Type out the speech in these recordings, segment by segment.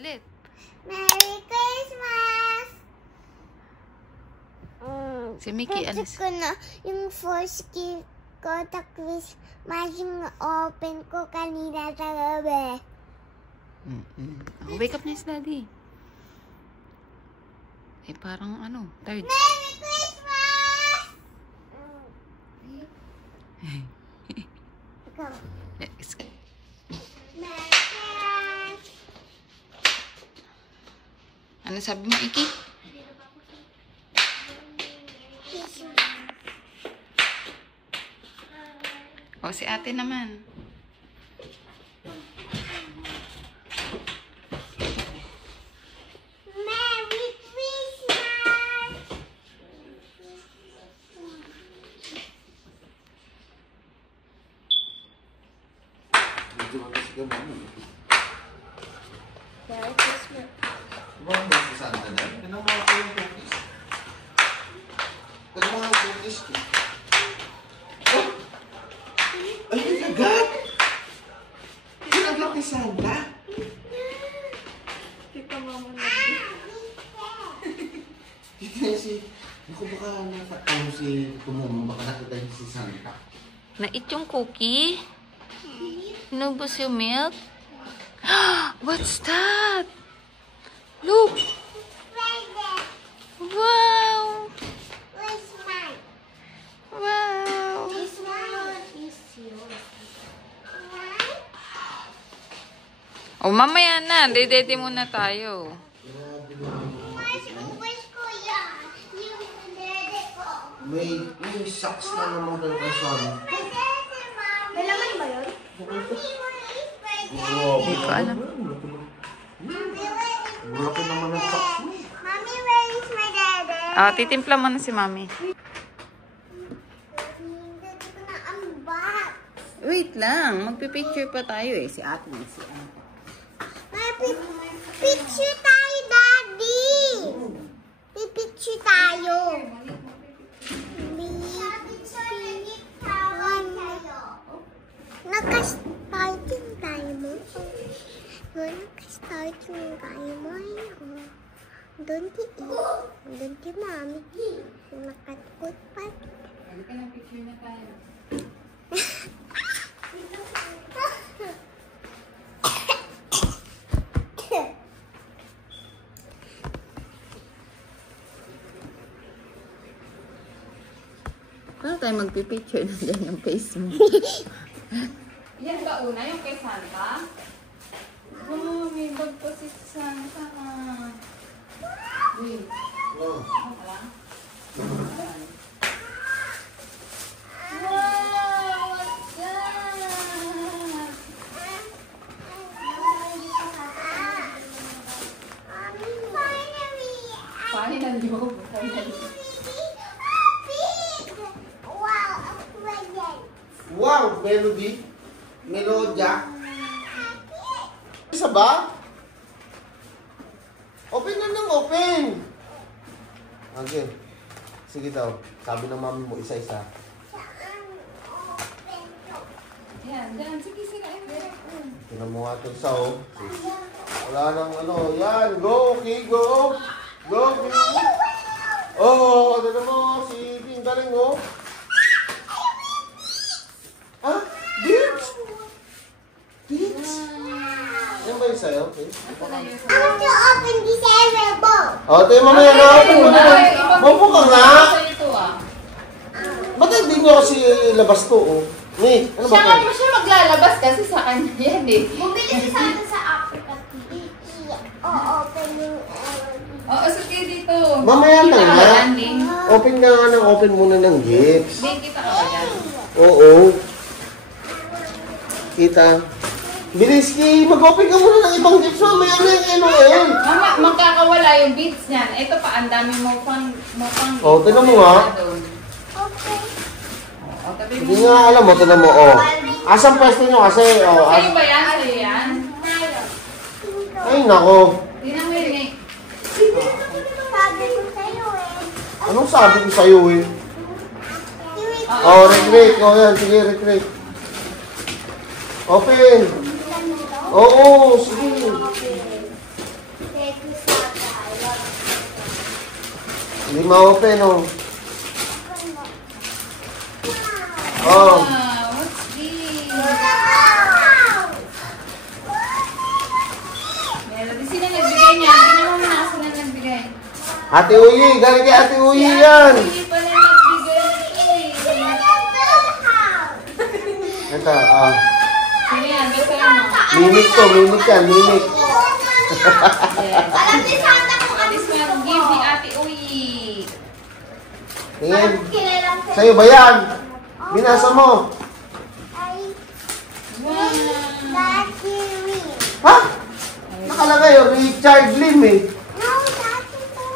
Ulit. Merry Christmas! Si Mickey, ano ko na yung first gift ko sa Christmas yung open ko kanina sa gabi. Oh, wake up na si Daddy. Eh, parang ano, third. Merry Christmas! Ikaw. Yes. Merry Christmas! Ano sabi mo, Iki? O, si ate naman. Merry Christmas! Merry Christmas. Diba ang basta sa anda na? Tinang mga ko yung cookies. Tinang mga cookies ko. Oh! Ay, kinagat! Kinagat ni Santa? Tita mama na. Dito na si... Naku, baka nakatamo si Tumumo. Baka nakita niya si Santa. Nait yung cookie? Inubos yung milk? What's that? Look! Wow! Where's mine? Wow! This one is yours. Right? O, mamaya na. Dedede muna tayo. Where's Kuya? Yung dede ko. May socks na naman doon kay Son. May laman ba yun? Hindi ko alam. Malaki naman ang socks mo. Mommy, where is my dede? Ah, titimpla mo na si Mami. Dede ko na ang box. Wait lang. Magpipicture pa tayo eh. Si ate. Si ate. May picture tayo, Daddy. Pipicture tayo. Naka-starting tayo mo. Naka-starting tayo mo. Doon ti Doon ti Mami. Nakatukot pa. Halika na, picture na tayo. Paano tayo magpipicture na dyan yung face mo? Yan ba una? Yung kay Santa? Oh, may bag pa si Santa. Wait. Oh. Ano ka lang? Wow! What's that? Finally, oh. Finally. Wow! Melody. Melodia. Isa ba? Open na ng open. Okay. Sige daw. Sabi ng mami mo, isa-isa. Yan, yan. Sige, sige. Tinan mo nga ito sa wala nang ano. Yan. Go, okay, go. Go, okay. Oh, ano mo? Si Ping galing, oh. Ah, bitch! Bitch! Yan ba yung sa'yo? Okay. I want to open this envelope. O, tayo mamaya na open mo na. Mapo ka nga. Ba't hindi nyo kasi labas to, oh? Nick, ano ba Siya to? nga siya maglalabas kasi sa kanya yan eh. Bumili si Santa sa Africa TV. Open yung Oo, sige dito. Mamaya Kita na ka nga. ba yan, Ling? Open ka nga ng open muna ng gifts. Ling, kita ka ba yan? Oo. Kita. Bilis, Ki. Mag-open ka muna ng ibang gifts. Mamaya na yung Noel. Mama, magkakawala yung beads niyan. Ito pa, ang dami mo pang Oh, tignan mo nga. Okay. O, tabi mo. Hindi nga alam mo. Tignan mo, oh. Asang pwesto nyo kasi, oh. Sa'yo ba yan? Sa'yo yan? Ay, nako. Tingnan mo yun eh. Sabi ko sa'yo eh. Anong sabi ko sa'yo, eh? Oh, recreate. Oh, yan. Sige, recreate. Open. Oo, sige. Hindi ma-open, oh. Oh. What's this? Meron din sila nagbigay niya. Hindi naman na sila nagbigay. Ate Uyi, galing kay Ate Uyi yan. Hindi pala nagbigay. Ito, ah. Sino yan? Basta ano? Mimik to, mimik yan, mimik. Yes. Alam ni Santa kung ano This one, give ni Ate Uyi. Tingin. kinilang sa Sa'yo ba yan? Binasa mo. ay Wow. Daddy Rin. Ha? Nakalagay, oh, Richard Lim eh. No, Daddy to.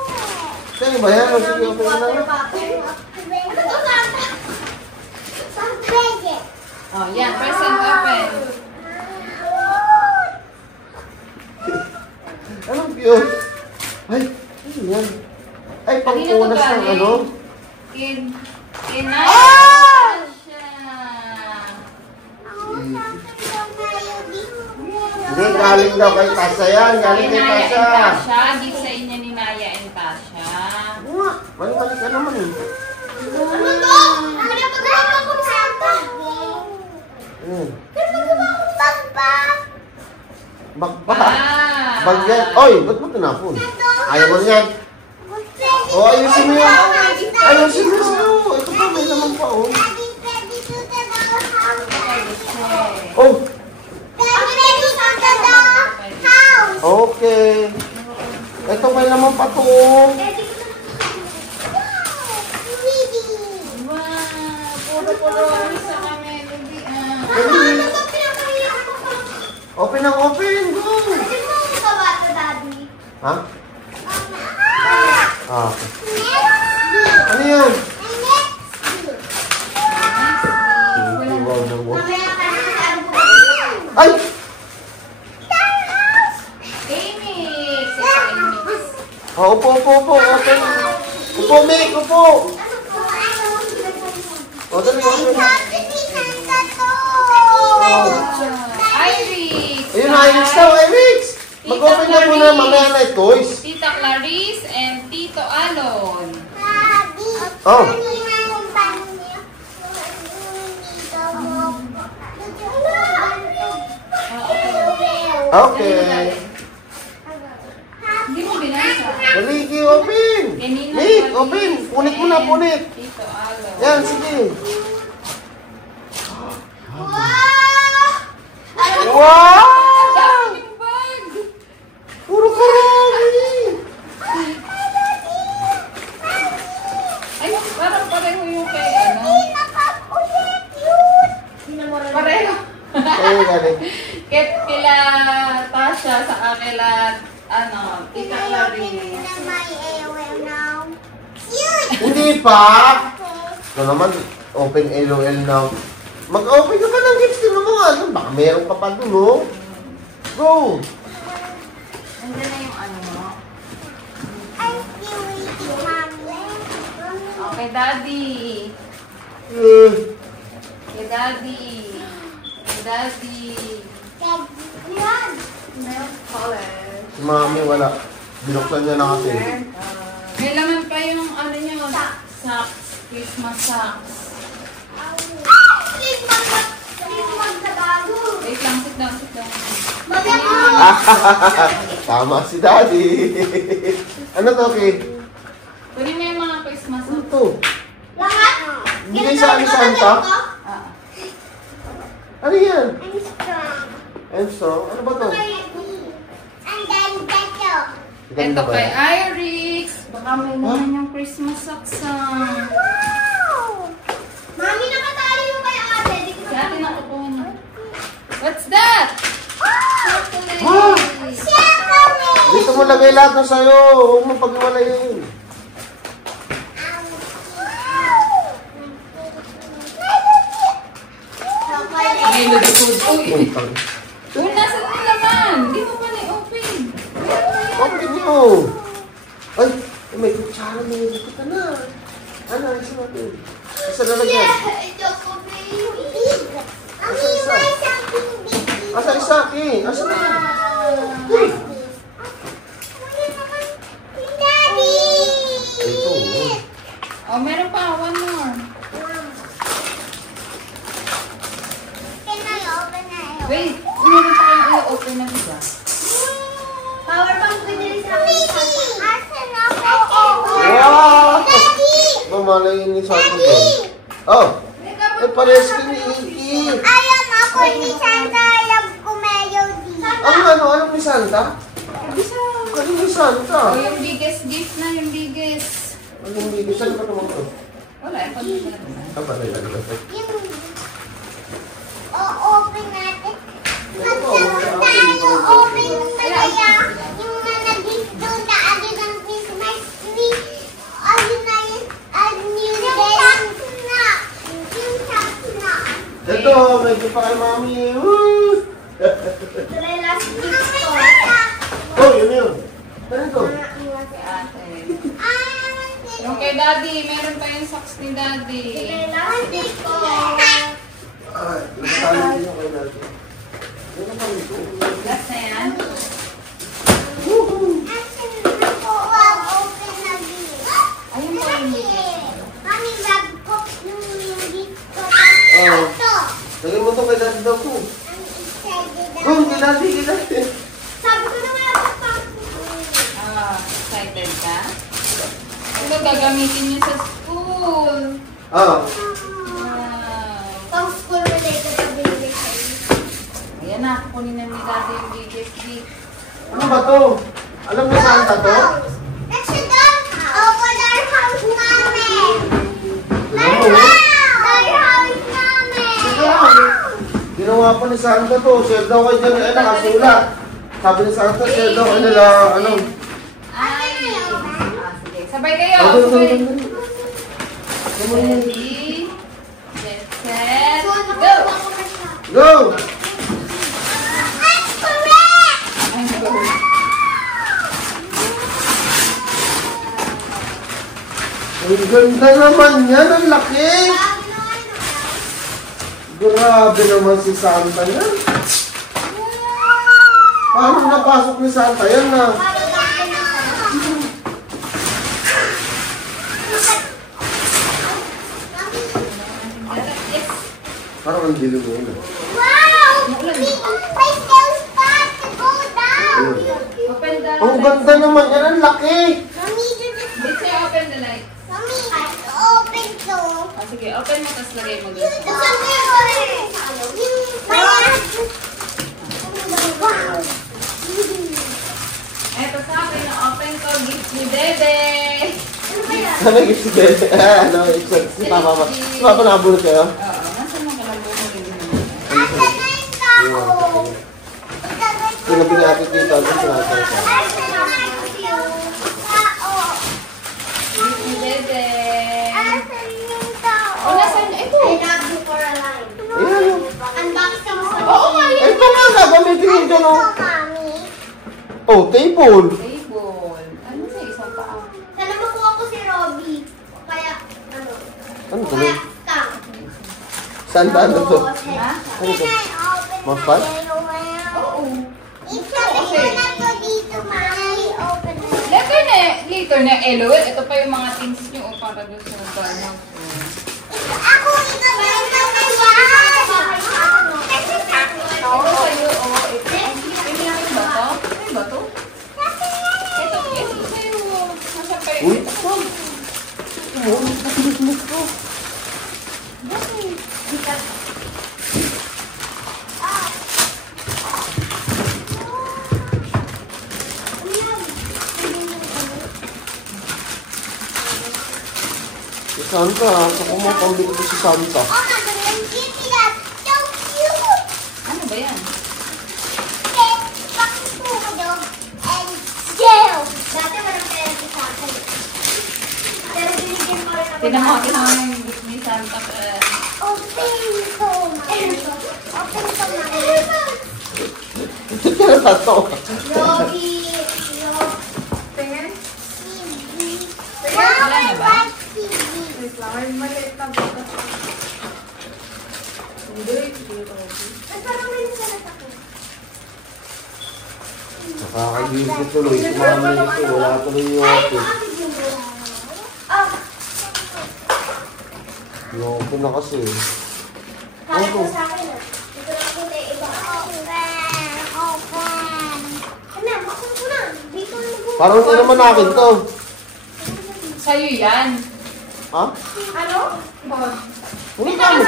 Sa'yo ba yan? O, sige, open mo na. Ano to, Santa? Pang present. Oh, yan. Present open. Anong cute? Ay, ano yan? Ay, pangpunas ng ano? Kinaya siya. Hindi, galing daw kay Tasha yan. Galing kay Naya and Tasha. Tasha. Design niya ni Naya and Tasha. Nga, balik-balik ka naman eh. Ano to? Ano na magawa ko Santa? Hmm. Pero magawa ko Santa. Bagba. Ah. Bagyan. Oy, ba't mo tinapon? Ayaw mo yan. O, ayusin mo yan. Ayusin mo sa'yo. Ito pa, may naman pa, oh. Daddy, ready to the house. Oh, Daddy, ready to the house. okay. Ito, may naman pa to, oh. Wow. Puro-puro sa kami. Dali. Open ang open. Go. Ha? Ah, okay. Ano yan? Ay! Amy. Amy. Oh, upo, upo, upo. Open. Upo, Mick, upo. O, dali, open. Iris. Ayun na, Iris daw, Iris. Mag-open na muna, mamaya na toys. Tita Clarice and Tito Alon. Oh. Okay. Hindi mo binasa. Dali, open. Mick, open. Punit mo na, punit. Tito Alon. Yan, sige. Wow! Yung bag. Puro karami. Ay, parang pareho yung kay ano. Pareho. Ayun, galing. Ket kila Tasha sa akila ano, Tita Clarice. Hindi pa. Ito naman, open LOL now. Mag-open ka pa ng gifts din mo. Ano? Baka meron ka pa dun, oh. Go. Nandiyan na yung ano mo. Okay, Daddy. Kay Daddy. Kay Daddy. Nail polish. Si Mami, wala. Binuksan niya na kasi. May laman pa yung ano niyo. Socks. Christmas socks. Wait lang, sit down, sit down. Tama si Daddy. Ano to, Kate? Pwede mo yung mga Christmas Ano socks. to? Bigay sa akin Santa? Ah. Ano yan? I'm strong. Ano ba to? Ito kay Iris. Baka may naman yung Christmas socks. Mami, nakatali yung kay ate. Di ko Si ate nakukuha niya. What's that? Ah! Chocolate! Dito mo lagay lahat ng sayo. Huwag mo pag-iwalayin. Melody food. Uy. Puntang. Uy, nasa na naman. Hindi mo pa na-open. Open nyo. Ay, may kutsara na yung dito ka na. Ano, isa natin. Isa na lang yan. Asa isa, Ki? Asa na? Ki? Meron pa kayong i-open na diba? Power bank binili sa akin. Asan ako? Wow! Daddy! Mamalayin ni Santa ko. Oh! Ay, parehas ka ni Iki. Ayaw ako ni Santa. Alam ko melody. Ano ni Santa? Bisa. Ano ni Santa? Oh, yung biggest gift na, yung biggest. Ano yung baby? Saan ka naman ko? Wala, ito na. Ang patay na naman. Yung... O-open natin. Magsawa tayo. Open na kaya. Yung nag-gift doon na ano ng Christmas tree. Ano na yun? New Day. Yung socks na. Ito, may gift pa kay Mami. Woo! Ito na yung last gift ko. Oh, yun. Ano ito? Kay ate. Yung kay Daddy, meron pa yung socks ni Daddy. Last gift ko. Ay, nagkakalit din yung kay Daddy. Ano pa ito? Last na yan. Open na din. Ayun po yung biggest. Mami, grab ko yung gift ko. Oh. Ito. Lagay mo ito kay Daddy daw po. Ang excited ako. Oh, kay Daddy. Sabi ko naman ako pa. Excited ka? Ito gagamitin niyo sa school. Ah, Wow. Pang school related na binili sa'yo. Ayan na, kukunin na ni Daddy yung biggest gift. ano ba to? Alam ni Santa to? Let's go! Open our house namin! Ano? Our house namin! Ginawa pa ni Santa to. Share daw kayo dyan. Ay, nakasulat. Sabi ni Santa, share daw kayo nila, ano. Ay! Sige, sabay kayo. Ano, Sabay. ano. Ready? Get set, So, go! nakuha ko na siya. Go! That's correct! Ay, go. Ang ganda naman yan. Ang laki. Grabe naman si Santa yan. Paano napasok ni Santa yan na? Yes. Parang ang dilim mo yun. Wow! We still spot to go down! Open the Ang ganda naman yan. Ang laki. Mommy, do this. Did you open the light? Mommy, open to. Sige, open mo, tapos lagay mo dito. Wow! Eto sa akin, na-open ko, gift ni Dede. Ano yung si Bebe? Ano yung si Papa ba? Si Papa nabulot kayo? Oo, nasa mga kalambong mo rin naman. Asa na yung tao? Sinabi natin dito ang sinasal siya. Asa na yung tao? Gift ni Dede. Asa yung tao? O, nasan? Ito. I love you for a life. Ayan. Unboxing mo. Oo nga, yan. Ito nga, gagamitin yun dyan, oh. Mami. Oh, table. Table. Ano sa isang paa? Sana makuha ko si Robby. Kaya, ano? Ano to? Kaya, scam. Saan ba ano to? Ha? Ano to? Mapal? Oo. Isabi mo na to dito, Mami. Open na. Later na, LOL. Ito pa yung mga things nyo para doon sa garden. Ako, ito ba yung yan? Oo, sa'yo. Oo, ito. Pwede natin ba to? Pwede ba to? Ito, ito sa'yo. Nasa pa Uy, yun? saan? Oh, nakikinig ko. Si Santa, sa kumapawli ko si Santa. Oh my God, yung kitty, that's so cute. Ano ba yan? Okay, pakisudo and jail. Dati walang pera sa akin. Pero binigyan ko rin ako. Tinan mo yung gift ni Santa. Open to, Mami. Open to, Mami. Kaya na to. Robby. Tingnan. Wow, Wala I na ba? like TV. Flower, maliit na ba? Hindi. Ay, parang may nasalat ako. Nakakagilip tuloy. Sumama ito. Wala tuloy yung Ay, atin. bakit yung Ah, Yung open na kasi. kaya ko sa akin ah. Ito lang po na iba. Parang hindi naman akin to. Sa'yo yan. Ha? Ano? Magagamit.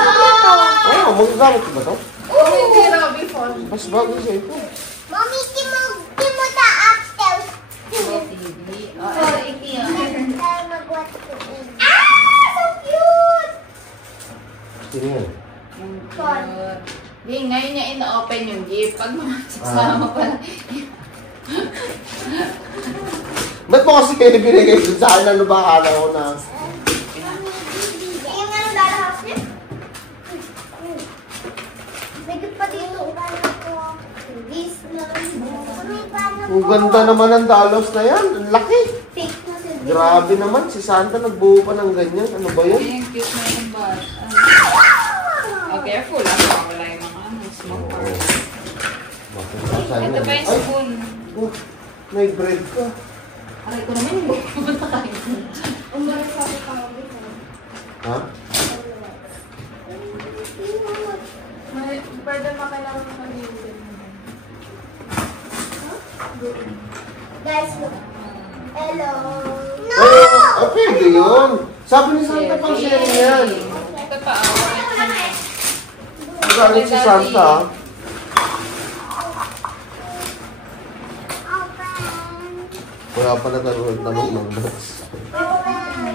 Oo, magagamit ko ba to? Oo, hindi Robby phone. Mas bagay sa'yo ito. Mommy, di mo ta upstairs. TV. Oo, iki yun. Tayo mag-watch TV. Ah! So cute! Sino yan? Di, ngayon niya ina-open yung gift. Pag magsasama pa lang. Ba't mo kasi kayo binigay dun sa akin? Ano ba akala ko na? Yung ano dollhouse niya? May gift pa dito. This Ang ganda naman ng dollhouse na yan. Ang laki. Fake na si Grabe naman. Si Santa nagbuo pa ng ganyan. Ano ba yan? Ay, yung cute na yung bus. Oh, careful lang. Wala yung mga smoke Oo. parts. Bakit ba sa'yo Ito pa yan? yung Ay, spoon. oh, may bread ka. Aray ko naman yung pumunta kayo. Umalis ako kami. Ha? Pwede makailangan mo kami Guys, look. Hello. Ah, pwede yun. Sabi ni Santa pang sharing yan. Ito pa, Magalit si Santa. Open. Wala pa nagkaroon tanong ng box. Open.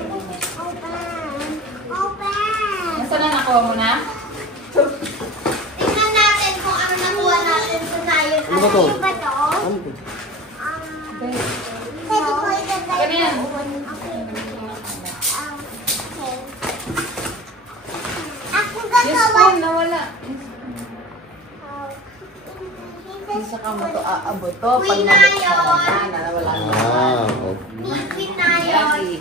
Open. Nasaan na nakuha mo na? Tingnan natin kung ano nakuha natin sa tayo. Ano ba to? Ano ba to? Ano to? Pwede ko ilagay. Ganyan. Okay. Ako Yung gagawa. spoon, nawala. Isa ka mo to aabot to. Pag nabuksan na, nawala na. Ah, okay. Big na yun. Yaki.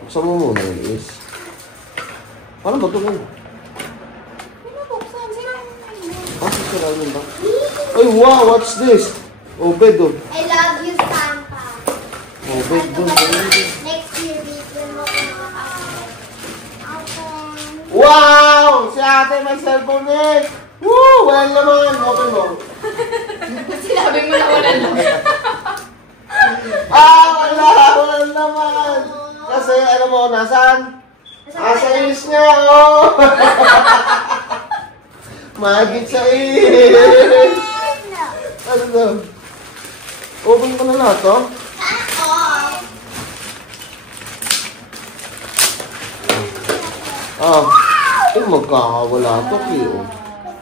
Buksan mo muna yung is. Paano ba ito ngayon? Pinabuksan, sila. Ah, sasaranin ba? Ay, wow! What's this? Oh, bed oh. I love you, Santa. Oh, bed doon. Next year, bigyan mo ko mga open. Wow! Si ate may cellphone eh! Woo! Walang laman! Open mo. Sinabi mo na wala na. Ah! Wala! Walang laman! Kasi ano mo, nasaan? Sa is niya, oh! Magic sa is! Ano to? Open ko na lahat, oh. Ah, magkakawala to, Kio.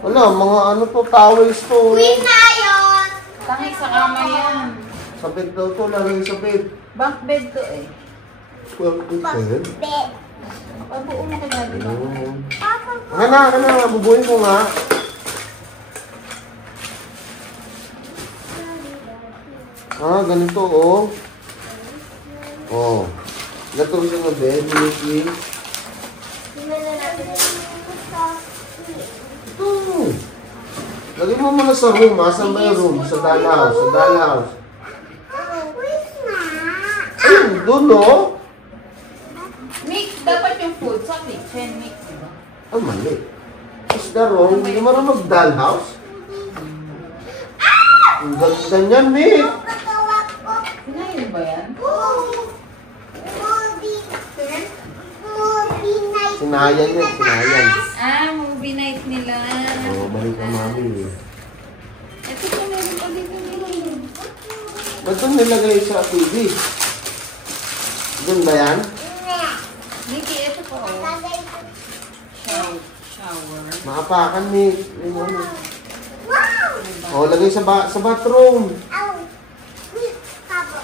Wala, mga ano to, towels to. Queen na yun. Tangi sa kama yan. Sa bed daw to, lalagay sa bed. Bunk bed to eh. Well, bed. Bed. Pabuo mo ka dati ba? Papa, Bubuhin ko nga. Ah, ganito, oh. Oh. Ganito siya ng bed, Mickey. tingnan na natin. Ito. Lagay mo muna sa room, ha? Saan ba yung room? Sa dollhouse, sa dollhouse. Wait na. Ayun, doon, no? Mix, dapat yung food sa kitchen. Mix, diba? Ah, mali. Is that wrong? Hindi mo mag-dollhouse? Ang ganda niyan, Mick. Katawa ko. Sinayin ba yan? Movie night. Sinayan yan, sinayan. Ah, movie night nila. Oh, balik ang mami, eh. Ito pa meron pa dito nila. Ba't doon nilagay sa TV? Doon ba yan? Nikki, ito pa oh. Shower. Makapakan, Mick. Yung ano. Wow! Oh, lagay sa bathroom. Ow! Kabo.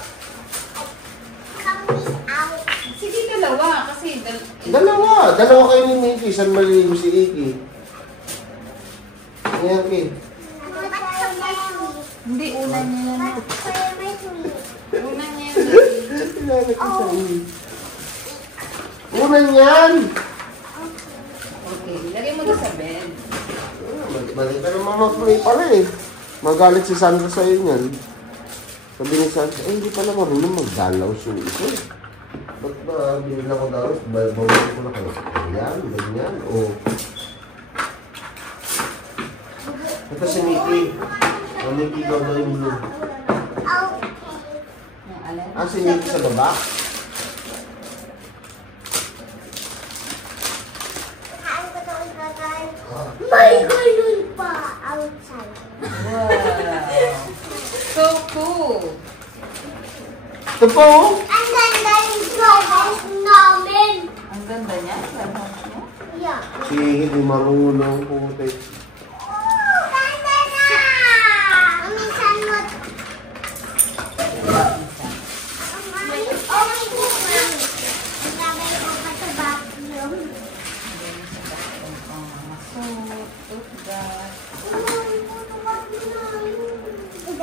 Kami, ow. Sige, dalawa. Kasi, Dalawa kayo ni Mickey. Saan maliligo si Iki? Ayan, Ki. hindi, una niya yan. Una niya yan. Ilalagay sa Iki. Unan yan! Okay, lagay mo doon sa bed. Balik ka naman mag-play pala eh. Magalit si Sandra sa'yo niyan. Sabi ni Sandra, hindi pala marunong mag-dalaw siya ito. Ba't ba binila ko dalaw? Bawin ko na kayo. Ayan, ganyan. O. Ito si Mickey. Ang Mickey daw daw yung blue. Alin? Ah, sinigit sa baba? Kain ko to ikakay. May ganun pa outside. Wow. So cool. Ito po! Ang ganda yung drawers namin. Ang ganda niya. Ganda niya. Yeah. Sige, di marunong po. Oh, ganda na! Minsan mo. May okay. Nagabay ko pa sa bathroom. So, toothbrush.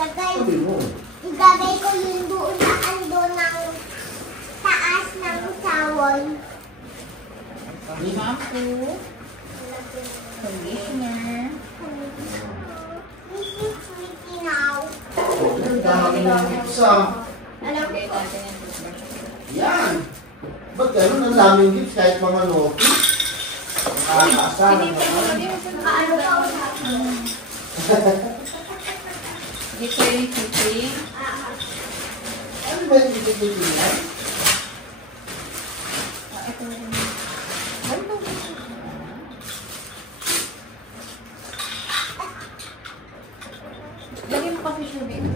Sabi mo. Igagay ko yung doon na ando ng taas ng sawon. Shampoo. Conditioner. This is pretty now. Ang dami ng gipsa. Alam Okay, ko. natin yung toothbrush. Yan! Ba't gano'n ang daming gips kahit mga notice? Nakakaasahan Kaano ka ako sa Dito yung toothbrush. Ano ba yung titipin yan? Ito rin. Lagyan mo kasi siya dito.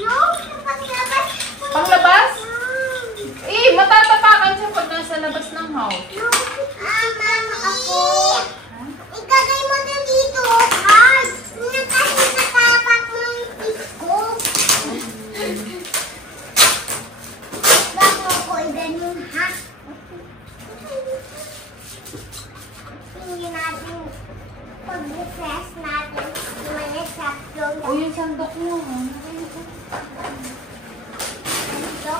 No, paglabas. Panglabas? Eh, matatapakan siya pag nasa labas ng house. No, mama ako. Igagay mo na dito. Hard. Kasi natapak mo yung fish ko. Ba't mo ko ganun, ha? Hindi natin pag-refresh natin yung mga saplong. O, yung sandok mo. Dito.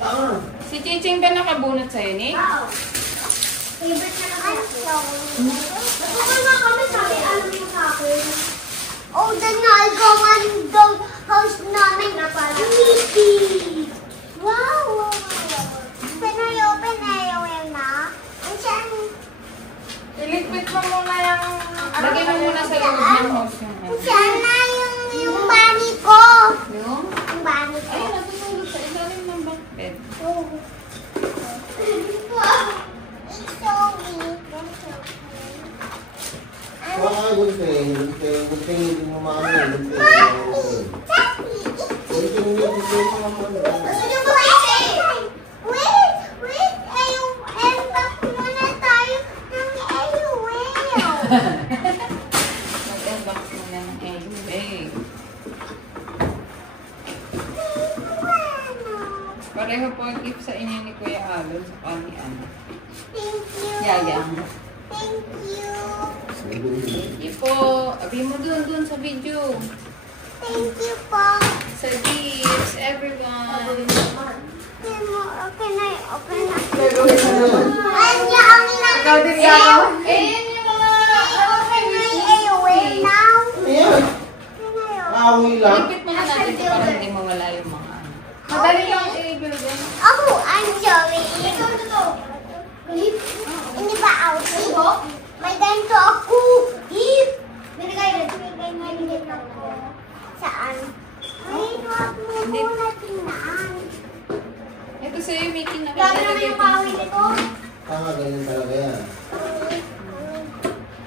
Ah, Si Chiching ba nakabunot sa'yo, Nick? Wow. Favorite na naman siya. Bakit nga kami sabi, alam mo sa akin? Oh, the nalgawan daw house namin na pala. Mickey! Wow! Penayo na. Ang siyan. Iligpit mo muna yung... Lagay mo muna sa loob ng house yung... Ang siyan na yung bani ko. Yung? Yung bani ko. Ayun, natutulog sa ilalim ng bunk bed. Oh. It's so weak. baka gunting. Gunting, hindi mo maano. Gunting. Gunting, hindi mo maano. Wait! Back muna tayo ng AOL. Mag-unbox muna ng egg. Pareho po ang gift sa inyo ni Kuya Alon sa kanian. Thank you. Yaya. Thank you. Thank you po. Abi mo dun sa video. Thank you po. Sa gifts, everyone. Okay na. Gagawin mo yun. Anya, ang Ikaw din gagawa. Eh, yan yung mga... Okay na yung AOL now. Ayan. Awi lang. Lipit mo na natin ito para hindi mawala yung mga ano. Madali lang i-build din. Ako, I'm sorry. Hindi ba outfit? May ganito ako. Hip! Binigay ako. Saan? Ay, huwag mo muna tinaan. Ito sa'yo, Mickey, Grabe naman yung kawin nito. Tama, ganyan talaga yan.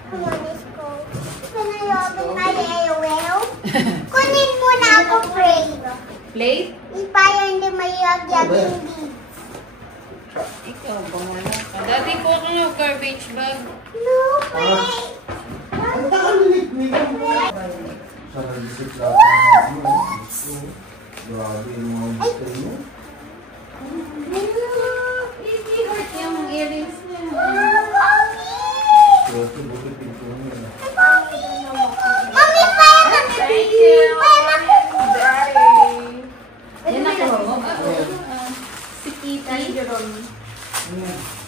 Kumanis ko. Pinayobin na AOL. Kunin mo na ako, Pray. Plate? Para hindi mayagyan yung beads. Ikaw, bumala ka. Dati po ako ng garbage bag. No, Pray. Ang nakalilig-lig mo. Sa nag-isip lang. Grabe yung mga gusto mo. Hurt yung earrings niya. Grabe, buti pinto mo yan. Mami, kaya na Thank you. Daddy. Yan ako mo. Si Kitty.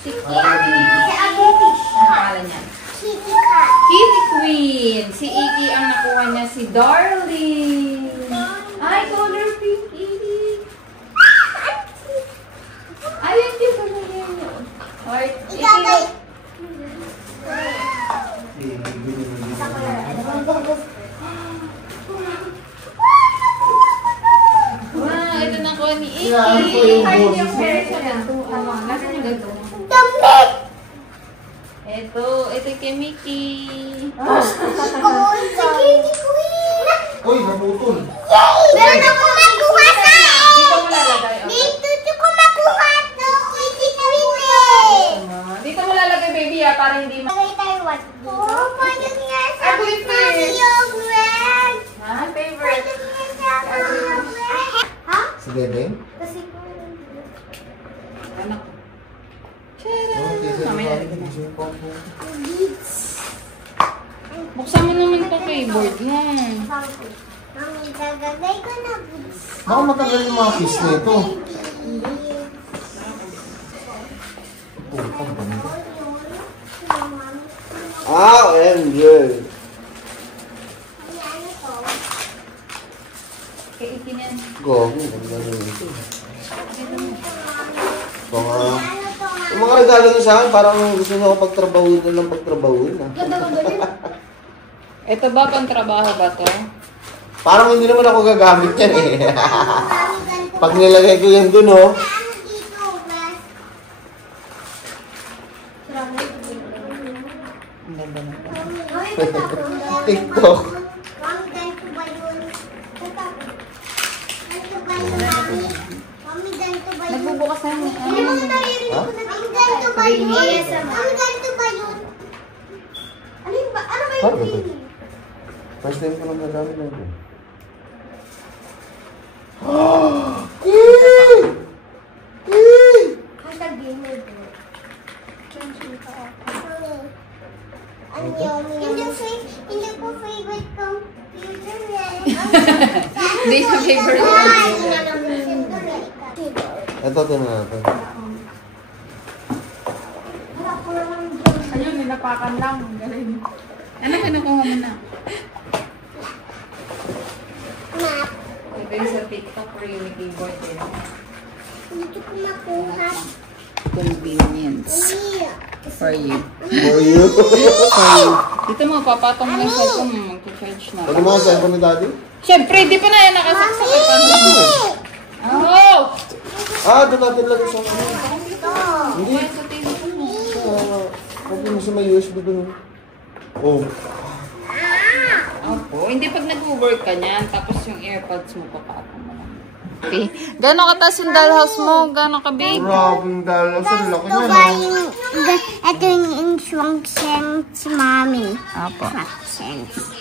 Si Kitty. Si Agetish. Ang pangalan niya. Kitty Cat. Kitty Queen. Si Iki ang nakuha niya si Darling. Ay, color pink Iki. Ay, ang cute ang nagyan niyo. Heart. Igagay. Eh, binibigyan mo. inaan ko yung I-hard boses yung mo. hair ko na. Nasaan yung ganito? Damit! Ito kay Mickey. Sige, Queen! Uy, naputol. Meron ako makuha sa Dito mo lalagay. Okay. Dito ko makuha to. Hindi na rin Dito mo lalagay, baby, para hindi ma... Lagay tayo what? Oh, pwede nga sa Ako yung favorite. yung red. Ha? Favorite. Pwede nga sa yung red. Ha? Si Bebeng? Kasi Anak. Okay, sir. Mamaya lalagay na. Buksan mo naman ito keyboard mo. Mami, gagagay ko na boots. Baka matagal yung mga kiss na ito. Angel. Kay Ikin yan. Gogo, ang gano'n ito. Ito nga. Yung mga regalo niyo sa akin, parang gusto niyo ako pagtrabahuin na lang pagtrabahuin. Ito ba, pang-trabaho ba to? Parang hindi naman ako gagamit yan eh. Pag nilagay ko yan dun, oh. Ang ganda na. TikTok. Nagbubukas na yun. Paano ba ito? First time ko lang nagamit na ito. Hindi ko favorite computer yan. Hindi siya favorite. Ito na natin. Ayun, ninapakan lang. Galing. Ano kinukuha mo na? Map. Ito yung sa TikTok or yung keyboard eh. Dito ko makuha. Convenience. For you. For you. Dito mo, papatong mo yung cellphone mo. Mag-charge na. Ano mga cellphone ni Daddy? Siyempre, di pa na yan nakasaksak. Oh! Doon natin lagay sa ano. Hindi. Sa TV mo. Sabi mo sa may USB doon. Oh. Opo, hindi pag nag-work ka niyan, tapos yung AirPods mo papatong mo lang. Okay. Gano'n kataas yung dollhouse mo? Gano'n ka big? Grabing dalas. Ang laki Ito na, ba no? yung, ito yung instruction si Mami. Opo. Instructions.